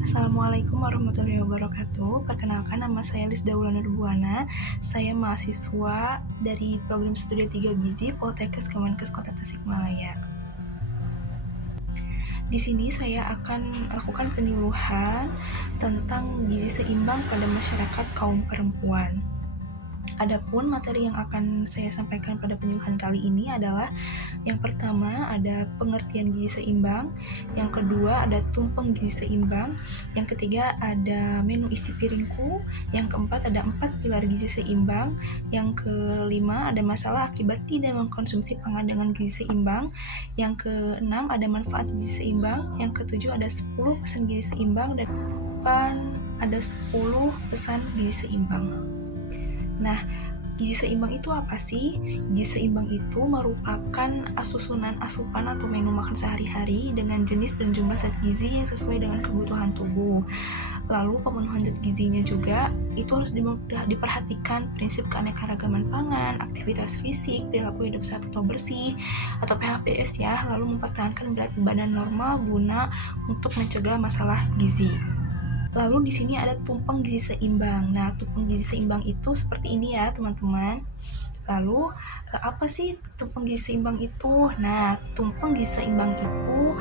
Assalamualaikum warahmatullahi wabarakatuh. Perkenalkan, nama saya Lisda Wulandar Buana. Saya mahasiswa dari program studi 3 Gizi Poltekkes Kemenkes Kota Tasikmalaya. Di sini saya akan melakukan penyuluhan tentang gizi seimbang pada masyarakat kaum perempuan. Adapun materi yang akan saya sampaikan pada penyuluhan kali ini adalah yang pertama ada pengertian gizi seimbang, yang kedua ada tumpeng gizi seimbang, yang ketiga ada menu isi piringku, yang keempat ada 4 pilar gizi seimbang, yang kelima ada masalah akibat tidak mengkonsumsi pangan dengan gizi seimbang, yang keenam ada manfaat gizi seimbang, yang ketujuh ada 10 pesan gizi seimbang, dan ada 10 pesan gizi seimbang. Nah, gizi seimbang itu apa sih? Gizi seimbang itu merupakan susunan asupan atau menu makan sehari-hari dengan jenis dan jumlah zat gizi yang sesuai dengan kebutuhan tubuh. Lalu pemenuhan zat gizinya juga itu harus diperhatikan prinsip keanekaragaman pangan, aktivitas fisik, perilaku hidup sehat atau bersih, atau PHBS ya, lalu mempertahankan berat badan normal guna untuk mencegah masalah gizi. Lalu di sini ada tumpeng gizi seimbang. Nah, tumpeng gizi seimbang itu seperti ini ya, teman-teman. Lalu, apa sih tumpeng gizi seimbang itu? Nah, tumpeng gizi seimbang itu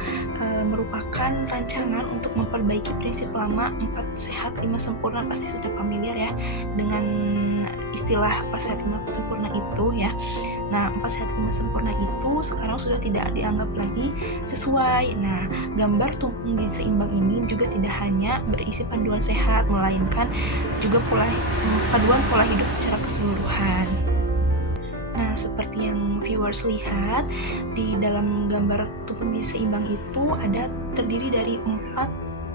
merupakan rancangan untuk memperbaiki prinsip lama 4 sehat 5 sempurna. Pasti sudah familiar ya dengan istilah 4 sehat 5 sempurna itu ya. Nah, 4 sehat 5 sempurna itu sekarang sudah tidak dianggap lagi sesuai. Nah, gambar tumpeng gizi seimbang ini juga tidak hanya berisi panduan sehat, melainkan juga panduan pola hidup secara keseluruhan. Nah, seperti yang viewers lihat, di dalam gambar tumpeng gizi seimbang itu ada terdiri dari 4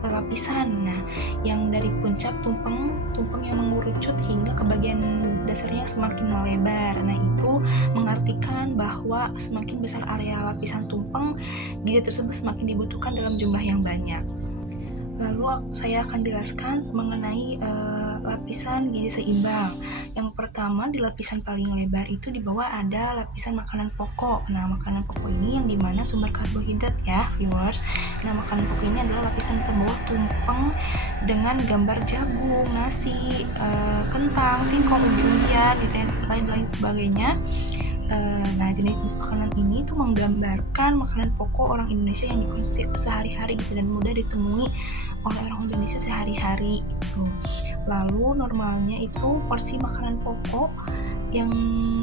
lapisan. Nah, yang dari puncak tumpeng yang mengerucut hingga ke bagian dasarnya semakin melebar. Nah, itu mengartikan bahwa semakin besar area lapisan tumpeng, gizi tersebut semakin dibutuhkan dalam jumlah yang banyak. Lalu saya akan jelaskan mengenai lapisan gizi seimbang. Yang pertama, di lapisan paling lebar itu di bawah ada lapisan makanan pokok. Nah, makanan pokok ini yang dimana sumber karbohidrat ya, viewers. Nah, makanan pokok ini adalah lapisan terbawah tumpeng dengan gambar jagung, nasi, kentang, singkong, umbi-umbian, gitu ya, lain-lain sebagainya. Nah, jenis-jenis makanan ini tuh menggambarkan makanan pokok orang Indonesia yang dikonsumsi sehari-hari gitu dan mudah ditemui oleh orang Indonesia sehari-hari gitu. Lalu normalnya itu porsi makanan pokok yang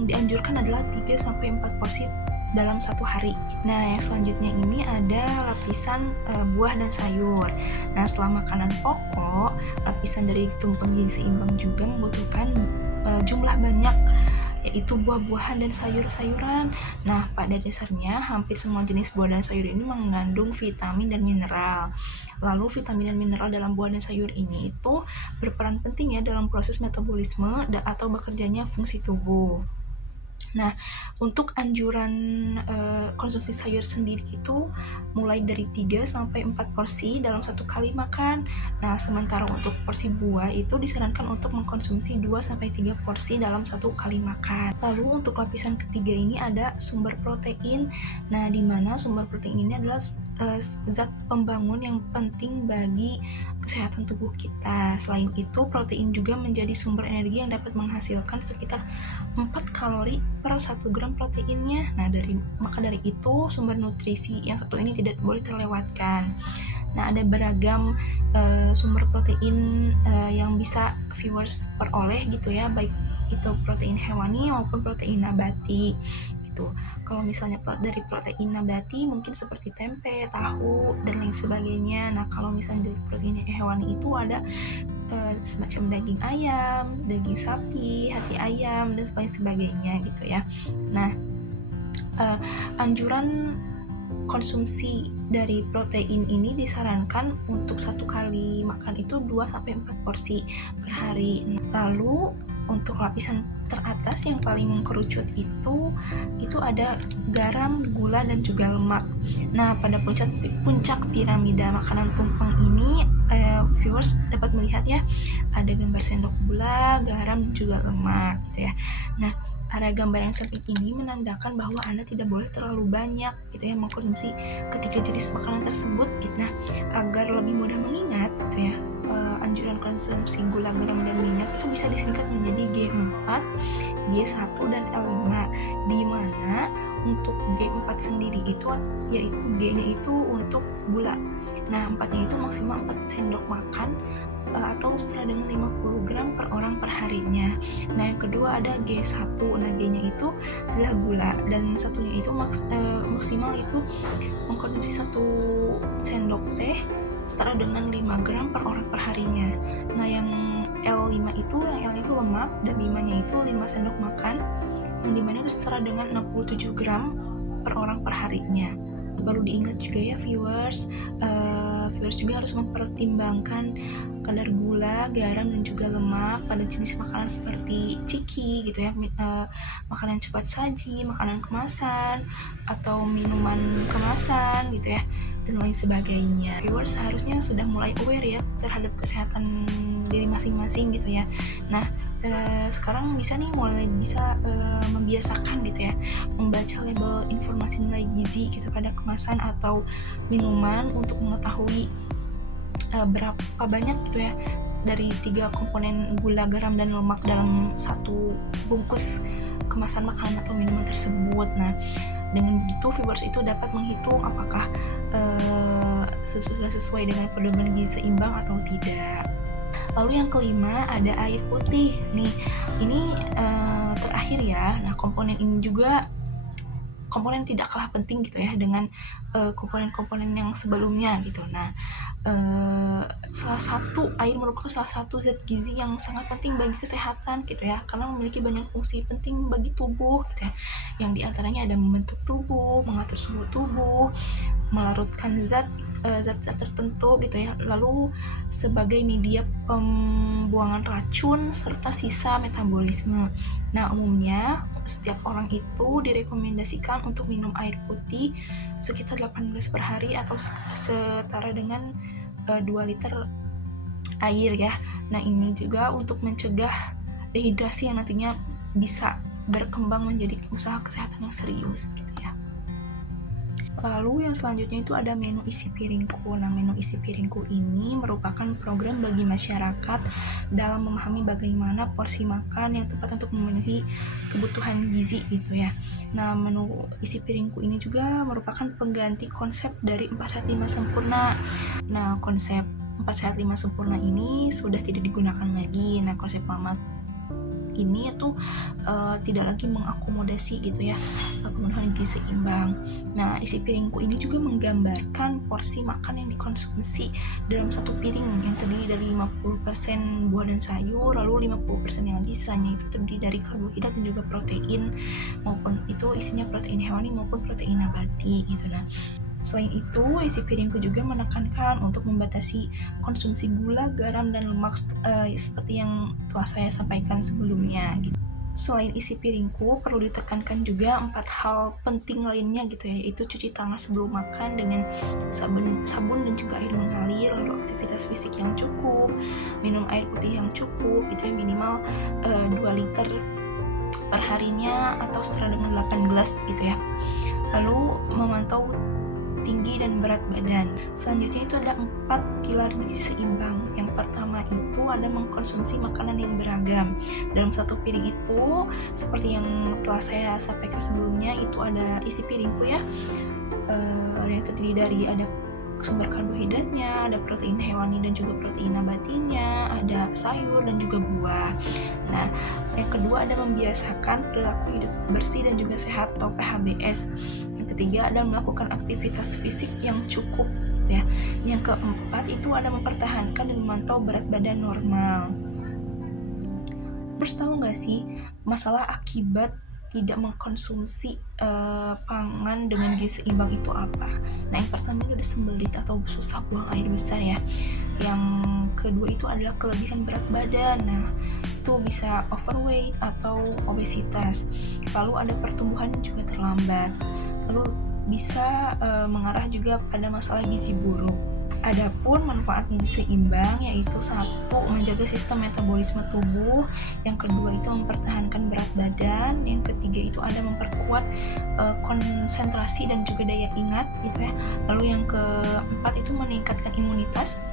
dianjurkan adalah 3-4 porsi dalam satu hari. Nah, yang selanjutnya ini ada lapisan buah dan sayur. Nah, setelah makanan pokok, lapisan dari tumpeng gizi seimbang juga membutuhkan jumlah banyak, yaitu buah-buahan dan sayur-sayuran. Nah, pada dasarnya hampir semua jenis buah dan sayur ini mengandung vitamin dan mineral. Lalu vitamin dan mineral dalam buah dan sayur ini itu berperan penting ya dalam proses metabolisme atau bekerjanya fungsi tubuh. Nah, untuk anjuran konsumsi sayur sendiri itu mulai dari 3-4 porsi dalam satu kali makan. Nah, sementara untuk porsi buah itu disarankan untuk mengkonsumsi 2-3 porsi dalam satu kali makan. Lalu untuk lapisan ketiga ini ada sumber protein. Nah, di mana sumber protein ini adalah zat pembangun yang penting bagi kesehatan tubuh kita. Selain itu, protein juga menjadi sumber energi yang dapat menghasilkan sekitar 4 kalori per 1 gram proteinnya. Nah, maka dari itu sumber nutrisi yang satu ini tidak boleh terlewatkan. Nah, ada beragam sumber protein yang bisa viewers peroleh gitu ya, baik itu protein hewani maupun protein nabati gitu. Kalau misalnya dari protein nabati mungkin seperti tempe, tahu, dan lain sebagainya. Nah, kalau misalnya dari protein hewani itu ada semacam daging ayam, daging sapi, hati ayam, dan sebagainya gitu ya. Nah, anjuran konsumsi dari protein ini disarankan untuk satu kali makan itu 2-4 porsi per hari. Lalu untuk lapisan teratas yang paling mengkerucut itu ada garam, gula, dan juga lemak. Nah, pada puncak piramida makanan tumpeng ini viewers dapat melihat ya, ada gambar sendok gula, garam, dan juga lemak gitu ya. Nah, Pada gambar yang sempit ini menandakan bahwa Anda tidak boleh terlalu banyak gitu ya mengkonsumsi ketiga jenis makanan tersebut gitu. Nah, agar lebih mudah mengingat gitu ya, anjuran konsumsi gula, garam, dan minyak itu bisa disingkat menjadi G4, G1, dan L5, di mana untuk G4 sendiri itu yaitu G-nya itu untuk gula. Nah, 4-nya itu maksimal 4 sendok makan atau setara dengan 50 gram per orang per harinya. Nah, yang kedua ada G1. Nah, G-nya itu adalah gula, dan satunya itu maksimal itu mengkonsumsi 1 sendok teh setara dengan 5 gram per orang per harinya. Nah, yang L5 itu, yang L itu lemak, dan 5-nya itu 5 sendok makan, yang dimana itu setara dengan 67 gram per orang per harinya. Perlu diingat juga ya viewers juga harus mempertimbangkan kadar gula, garam, dan juga lemak pada jenis makanan seperti ciki gitu ya, makanan cepat saji, makanan kemasan, atau minuman kemasan gitu ya, dan lain sebagainya. Viewers seharusnya sudah mulai aware ya terhadap kesehatan diri masing-masing gitu ya. Nah, sekarang mulai bisa membiasakan gitu ya, membaca label informasi nilai gizi gitu pada kemasan atau minuman untuk mengetahui berapa banyak gitu ya dari 3 komponen gula, garam, dan lemak dalam satu bungkus kemasan makanan atau minuman tersebut. Nah, dengan begitu viewers itu dapat menghitung apakah sudah sesuai dengan pedoman gizi seimbang atau tidak. Lalu yang kelima ada air putih. Nih, ini terakhir ya. Nah, komponen ini juga komponen tidak kalah penting gitu ya dengan komponen-komponen yang sebelumnya gitu. Nah, air merupakan salah satu zat gizi yang sangat penting bagi kesehatan gitu ya, karena memiliki banyak fungsi penting bagi tubuh gitu ya, yang diantaranya ada membentuk tubuh, mengatur suhu tubuh, melarutkan zat-zat tertentu gitu ya, lalu sebagai media pembuangan racun serta sisa metabolisme. Nah, umumnya setiap orang itu direkomendasikan untuk minum air putih sekitar 8 gelas per hari atau setara dengan 2 liter air ya. Nah, ini juga untuk mencegah dehidrasi yang nantinya bisa berkembang menjadi masalah kesehatan yang serius gitu ya. Lalu yang selanjutnya itu ada menu isi piringku. Nah, menu isi piringku ini merupakan program bagi masyarakat dalam memahami bagaimana porsi makan yang tepat untuk memenuhi kebutuhan gizi gitu ya. Nah, menu isi piringku ini juga merupakan pengganti konsep dari 4 sehat 5 sempurna. Nah, konsep 4 sehat 5 sempurna ini sudah tidak digunakan lagi. Nah, konsep lama ini itu tidak lagi mengakomodasi gitu ya pemenuhan gizi seimbang. Nah, isi piringku ini juga menggambarkan porsi makan yang dikonsumsi dalam satu piring yang terdiri dari 50% buah dan sayur, lalu 50% yang lagi sisanya itu terdiri dari karbohidrat dan juga protein, maupun itu isinya protein hewani maupun protein nabati gitu. Nah, selain itu, isi piringku juga menekankan untuk membatasi konsumsi gula, garam, dan lemak seperti yang telah saya sampaikan sebelumnya gitu. Selain isi piringku, perlu ditekankan juga 4 hal penting lainnya gitu ya, yaitu cuci tangan sebelum makan dengan sabun dan juga air mengalir, lalu aktivitas fisik yang cukup, minum air putih yang cukup, itu yang minimal 2 liter per harinya atau setara dengan 8 gelas gitu ya. Lalu memantau tinggi dan berat badan. Selanjutnya itu ada 4 pilar gizi seimbang. Yang pertama itu ada mengkonsumsi makanan yang beragam. Dalam satu piring itu, seperti yang telah saya sampaikan sebelumnya, itu ada isi piringku ya, yang terdiri dari ada sumber karbohidratnya, ada protein hewani dan juga protein nabatinya, ada sayur dan juga buah. Nah, yang kedua ada membiasakan perilaku hidup bersih dan juga sehat atau PHBS. Yang ketiga ada melakukan aktivitas fisik yang cukup ya. Yang keempat itu ada mempertahankan dan memantau berat badan normal. Terus tahu nggak sih masalah akibat tidak mengkonsumsi pangan dengan gizi seimbang itu apa? Nah, yang pertama itu ada sembelit atau susah buang air besar ya. Yang kedua itu adalah kelebihan berat badan. Nah, itu bisa overweight atau obesitas. Lalu ada pertumbuhan yang juga terlambat. Lalu bisa mengarah juga pada masalah gizi buruk. Adapun manfaat gizi seimbang yaitu satu, menjaga sistem metabolisme tubuh, yang kedua itu mempertahankan berat badan, yang ketiga itu ada memperkuat konsentrasi dan juga daya ingat gitu ya. Lalu yang keempat itu meningkatkan imunitas,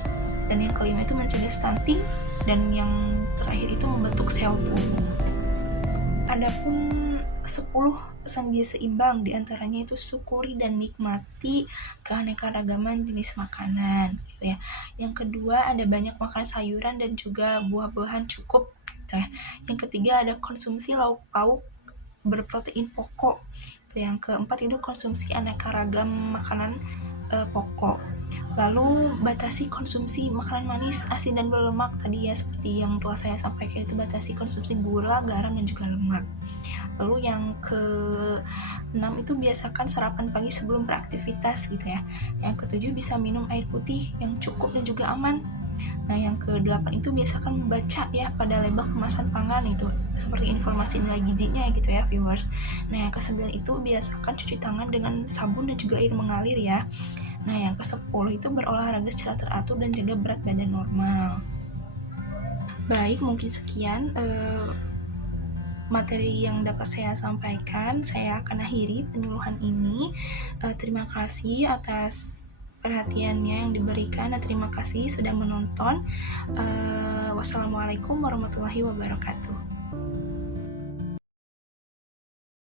dan yang kelima itu mencegah stunting, dan yang terakhir itu membentuk sel tubuh. Adapun 10 pesan gizi seimbang, diantaranya itu syukuri dan nikmati keanekaragaman jenis makanan gitu ya. Yang kedua ada banyak makan sayuran dan juga buah-buahan cukup gitu ya. Yang ketiga ada konsumsi lauk pauk berprotein pokok. Yang keempat itu konsumsi aneka ragam makanan pokok. Lalu batasi konsumsi makanan manis, asin dan berlemak tadi ya, seperti yang telah saya sampaikan itu batasi konsumsi gula, garam dan juga lemak. Lalu yang ke-6 itu biasakan sarapan pagi sebelum beraktivitas gitu ya. Yang ke-7 bisa minum air putih yang cukup dan juga aman. Nah, yang ke-8 itu biasakan membaca ya pada label kemasan pangan itu, seperti informasi nilai gizinya gitu ya, viewers. Nah, yang ke-9 itu biasakan cuci tangan dengan sabun dan juga air mengalir ya. Nah, yang ke-10 itu berolahraga secara teratur dan jaga berat badan normal. Baik, mungkin sekian materi yang dapat saya sampaikan. Saya akan akhiri penyuluhan ini. Terima kasih atas perhatiannya yang diberikan, dan terima kasih sudah menonton. Wassalamualaikum warahmatullahi wabarakatuh.